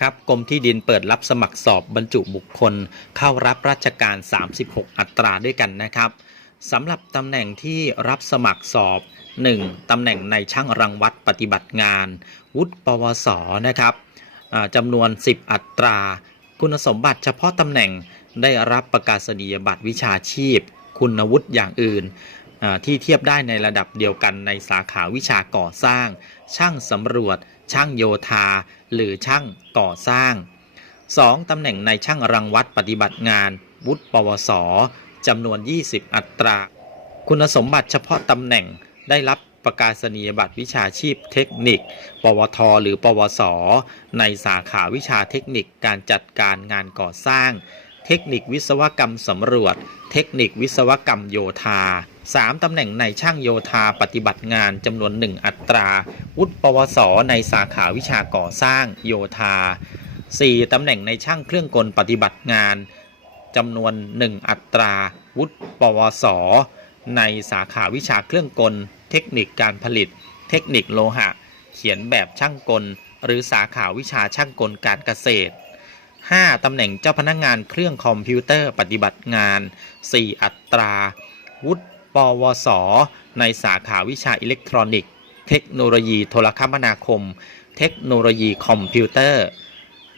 ครับกรมที่ดินเปิดรับสมัครสอบบรรจุบุคคล เข้ารับราชการ 36 อัตราด้วยกันนะครับสำหรับตำแหน่งที่รับสมัครสอบ 1. ตำแหน่งในช่างรังวัดปฏิบัติงาน วุฒิปวสนะครับจำนวน 10 อัตรา คุณสมบัติเฉพาะตำแหน่งได้รับประกาศนียบัตรวิชาชีพ คุณวุฒิอย่างอื่น ที่เทียบได้ในระดับเดียวกันในสาขาวิชาก่อสร้าง ช่างสำรวจ ช่างโยธา หรือช่างก่อสร้าง 2. ตำแหน่งในช่างรังวัดปฏิบัติงาน วุฒิปวสจำนวน 20 อัตรา คุณสมบัติเฉพาะตำแหน่งได้รับประกาศนียบัตรวิชาชีพเทคนิค ปวท หรือ ปวส ในสาขาวิชาเทคนิคการจัดการงานก่อสร้าง เทคนิควิศวกรรมสำรวจ เทคนิควิศวกรรมโยธา 3. ตำแหน่งในช่างโยธาปฏิบัติงานจำนวน 1 อัตรา วุฒิปวส ในสาขาวิชาก่อสร้างโยธา 4. ตำแหน่งในช่างเครื่องกลปฏิบัติงานจำนวน 1 อัตรา วุฒิปวส ในสาขาวิชาเครื่องกล เทคนิคการผลิต เทคนิคโลหะ เขียนแบบช่างกล หรือสาขาวิชาช่างกลการเกษตร 5. ตำแหน่งเจ้าพนักงานเครื่องคอมพิวเตอร์ปฏิบัติงาน 4 อัตรา วุฒิปวส ในสาขาวิชาอิเล็กทรอนิกส์ เทคโนโลยีโทรคมนาคม เทคโนโลยีคอมพิวเตอร์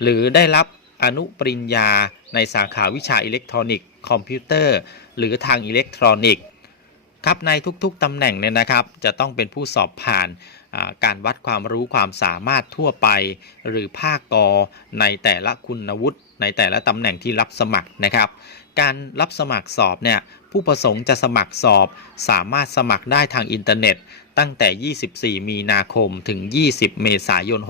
หรือได้รับอนุปริญญาในสาขาวิชาอิเล็กทรอนิกส์ คอมพิวเตอร์ หรือทางอิเล็กทรอนิกส์ ครับในทุกๆตำแหน่งเนี่ยนะครับ จะต้องเป็นผู้สอบผ่านการวัดความรู้ความสามารถทั่วไป หรือภาคกอในแต่ละคุณวุฒิในแต่ละตำแหน่งที่รับสมัครนะครับ การรับสมัครสอบเนี่ยผู้ประสงค์จะสมัครสอบ สามารถสมัครได้ทางอินเทอร์เน็ต ตั้งแต่ 24 มีนาคมถึง 20 เมษายน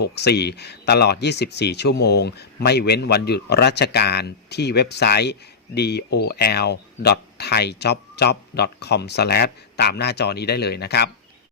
64 ตลอด 24 ชั่วโมง ไม่เว้นวันหยุดราชการที่เว็บไซต์ dol.thaijobjob.com/ ตามหน้าจอนี้ได้เลยนะครับ